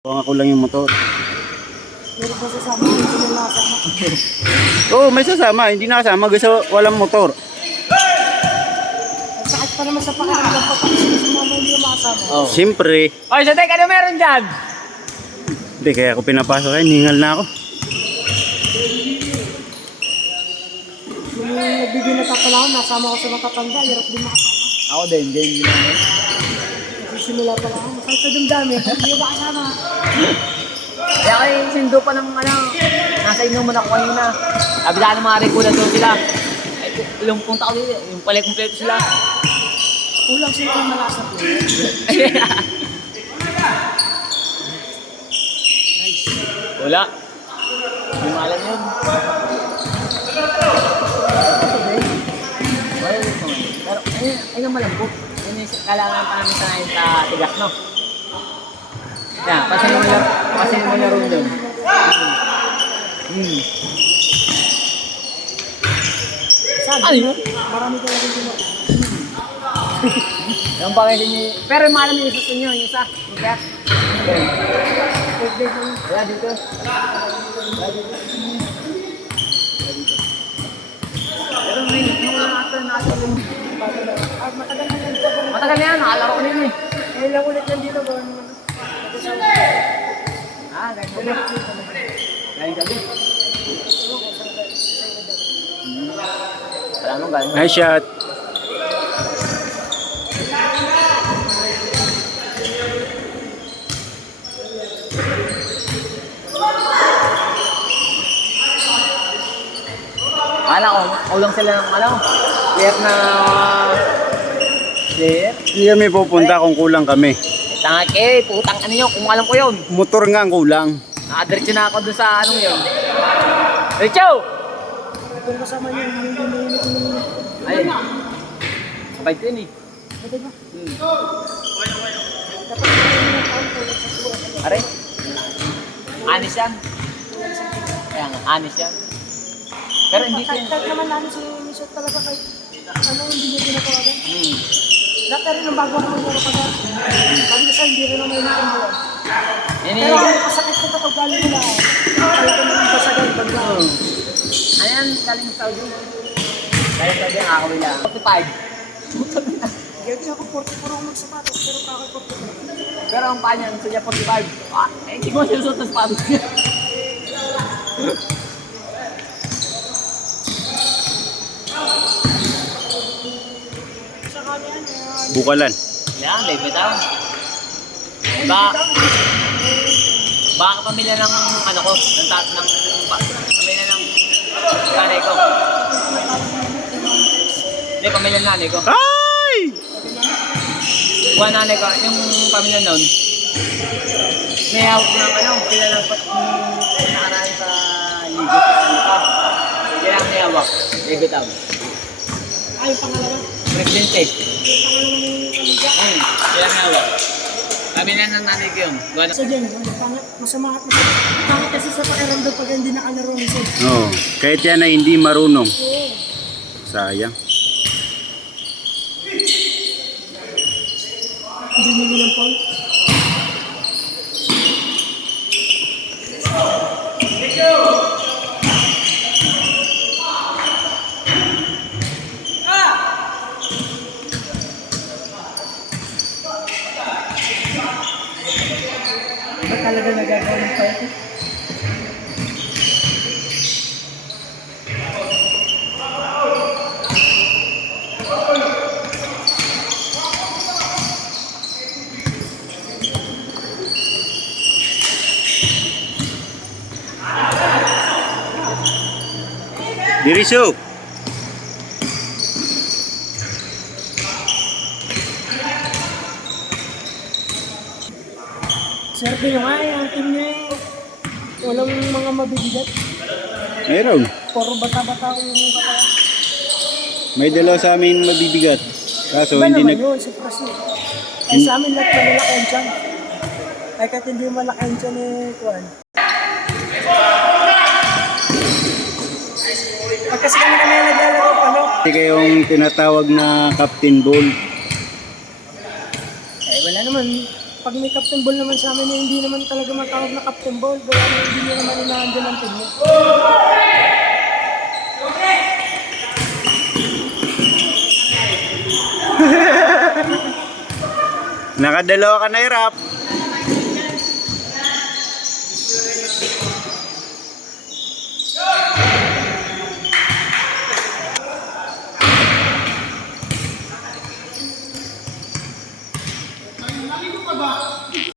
Ako lang yung motor. Meron pa sasama, hindi na nakasama. Oo, may sasama. Hindi nakasama kasi walang motor. Ang sakit pa naman sa pakiramdam pa pag sumama hindi na makasama. Oh. Siyempre. Oy, Satek, ano meron dyan? Hindi, kaya ako pinapasok eh. Ningal na ako. Yung nagbigay na tapalangan, nasama ko sa matatanda, hirap din makasama. Ako din. Nagsisimula pa lang, masakit sa damdami, hindi ba kasama? Kaya kayo sindo pa ng nasa inuman ako kanina. Kabila ng mga regular doon sila. Ay, ilang punta ko dito, yung pala kumpleto sila. Kulang sila ng malasa po. Wala. Hindi mo alam yun. Pero ayun ang malambot. Yun yung kailangan pa namin sanayin sa tigas, no? Yan, pasin mo na rin doon. Sabi, Ano yun? marami talaga dito. Yung pakita niyo. Pero maalam yung isa sa inyo, yung isa. Yung kaya. Birthday ko yun. Wala dito. Pero may nasa yung At matagal na lang ito. matagal na yan, nakalaro ko na yun eh. Ngayon lang ulit yan dito. Gawin mo. Ah, galing gabi. Galing gabi. Wala nung galing. Nice shot. Kala ko, ulang sila ng player na player. Hindi kami pupunta kung kulang kami. Tangak putang ano yun, kung alam ko yun. Motor nga ang kulang. Nakadiretso na ako doon sa anong yun. Richo! Ito kasama niyo, hindi mo Ayun. Sabay ko yun eh. Ito ba? Are? Anis yan. Kaya nga, anis yan. Pero hindi ko yun. Kahit naman namin si Michelle talaga kahit ano, hindi niya tinatawagan. Dati rin ang bago ako maglaro ka dati. Sabi ko siya, hindi rin naman yung buwan. Pero ang kasakit ko kapag galing nila, kaya ko naman basagan pag Ayan, galing sa Saudi. Galing sa Saudi, nakakawila. 45. Gagi ako 44 ako magsapatos, pero kakal 44. Pero ang paa niyan, sa niya 45. Ah, eh, hindi mo sinusuot ng sapatos niya. Sa kanya yan, Bukalan. Yan, leave down. Baka pamilya ng ano ko, pamilya ng nanay ko. Hindi, pamilya ng nanay ko. Ay! Buwan nanay ko, yung pamilya noon. May hawak ng sila lang nakaraan sa ligo sa lupa. Kaya may hawak, ligo daw. ay, pangalawa. Presidente. Ayun, sila may hawak. Pamilya ng nanay ko yun. Sa dyan, masama at masama. Pangit kasi sa pakiramdam pag hindi nakalaro ni Sid. Oo. Kahit yan ay hindi marunong. Oo. Sayang. Hindi nyo nilang Paul. Ba talaga nagagawa ng Paul? Diriso. Swerte nyo nga eh, ang team nyo eh. Walang mga mabibigat. Meron. Puro bata-bata ko yung katawan. May dalawa sa amin mabibigat. Kaso Iba hindi naman nag... yun, si Prasi. Ay sa amin lahat pa malaki ang tiyan. Ay kahit hindi malaki ang tiyan eh, kuhan. Pag kasi kami naglalaro pa, no? Hindi kayong tinatawag na Captain Ball. Eh wala naman. Pag may captain ball naman sa amin, eh, hindi naman talaga matawag na captain ball. Gaya na hindi nyo naman inaandyan ang team mo. Nakadalawa ka na, Rap.